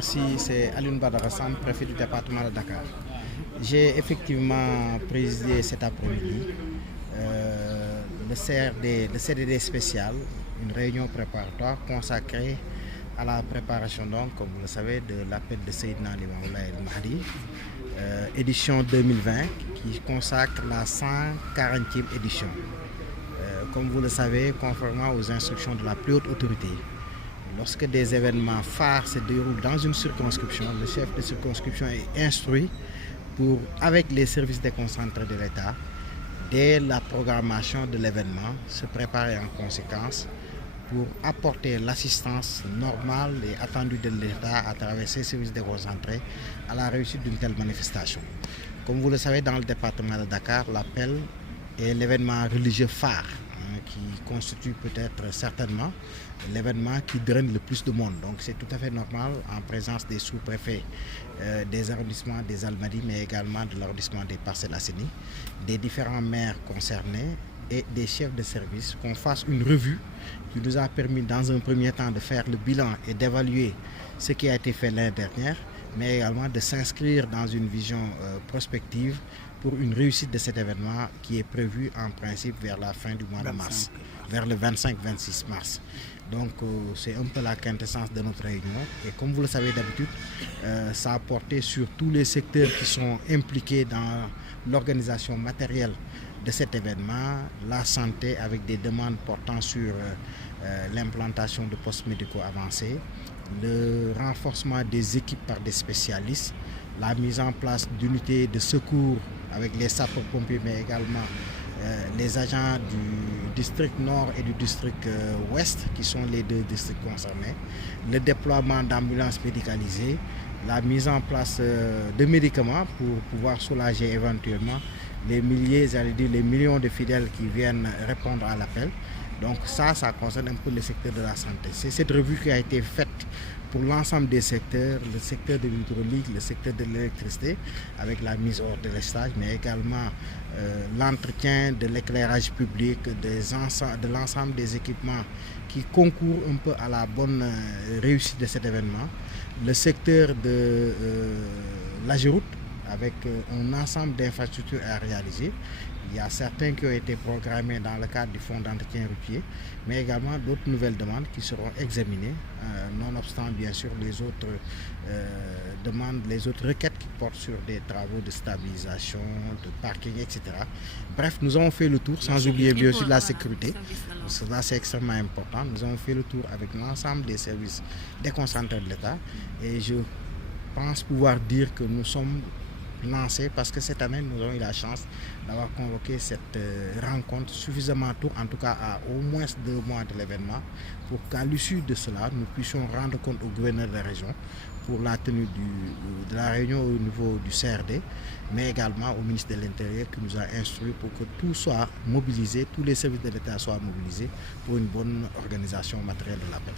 merci, c'est Alioune Badara Sam, préfet du département de Dakar. J'ai effectivement présidé cet après-midi le CDD spécial, une réunion préparatoire consacrée à la préparation, donc, comme vous le savez, de l'appel de Seydina Limamou Laye El Mahdi, édition 2020, qui consacre la 140e édition. Comme vous le savez, conformément aux instructions de la plus haute autorité, lorsque des événements phares se déroulent dans une circonscription, le chef de circonscription est instruit pour, avec les services déconcentrés de l'État, dès la programmation de l'événement, se préparer en conséquence pour apporter l'assistance normale et attendue de l'État à travers ses services déconcentrés à la réussite d'une telle manifestation. Comme vous le savez, dans le département de Dakar, l'appel est l'événement religieux phare qui constitue peut-être certainement l'événement qui draine le plus de monde. Donc c'est tout à fait normal en présence des sous-préfets des arrondissements des Almadies, mais également de l'arrondissement des Parcelles Assainies, des différents maires concernés et des chefs de service qu'on fasse une revue qui nous a permis dans un premier temps de faire le bilan et d'évaluer ce qui a été fait l'année dernière, mais également de s'inscrire dans une vision prospective pour une réussite de cet événement qui est prévu en principe vers la fin du mois de mars, vers le 25-26 mars. Donc c'est un peu la quintessence de notre réunion et comme vous le savez d'habitude, ça a porté sur tous les secteurs qui sont impliqués dans l'organisation matérielle de cet événement, la santé avec des demandes portant sur l'implantation de postes médicaux avancés, le renforcement des équipes par des spécialistes, la mise en place d'unités de secours avec les sapeurs-pompiers, mais également les agents du district nord et du district ouest, qui sont les deux districts concernés, le déploiement d'ambulances médicalisées, la mise en place de médicaments pour pouvoir soulager éventuellement les milliers, j'allais dire les millions de fidèles qui viennent répondre à l'appel. Donc ça concerne un peu le secteur de la santé. C'est cette revue qui a été faite pour l'ensemble des secteurs, le secteur de l'hydraulique, le secteur de l'électricité, avec la mise hors de l'estage, mais également l'entretien de l'éclairage public, de l'ensemble des équipements qui concourent un peu à la bonne réussite de cet événement. Le secteur de l'AGEROUTE, avec un ensemble d'infrastructures à réaliser. Il y a certains qui ont été programmés dans le cadre du fonds d'entretien routier, mais également d'autres nouvelles demandes qui seront examinées, nonobstant bien sûr les autres demandes, les autres requêtes qui portent sur des travaux de stabilisation, de parking, etc. Bref, nous avons fait le tour, sans oublier bien sûr la sécurité. Cela c'est extrêmement important. Nous avons fait le tour avec l'ensemble des services déconcentrés de l'État et je pense pouvoir dire que nous sommes lancé parce que cette année nous avons eu la chance d'avoir convoqué cette rencontre suffisamment tôt, en tout cas à au moins 2 mois de l'événement, pour qu'à l'issue de cela nous puissions rendre compte au gouverneur de la région pour la tenue de la réunion au niveau du CRD, mais également au ministre de l'Intérieur qui nous a instruit pour que tout soit mobilisé, tous les services de l'État soient mobilisés pour une bonne organisation matérielle de l'appel.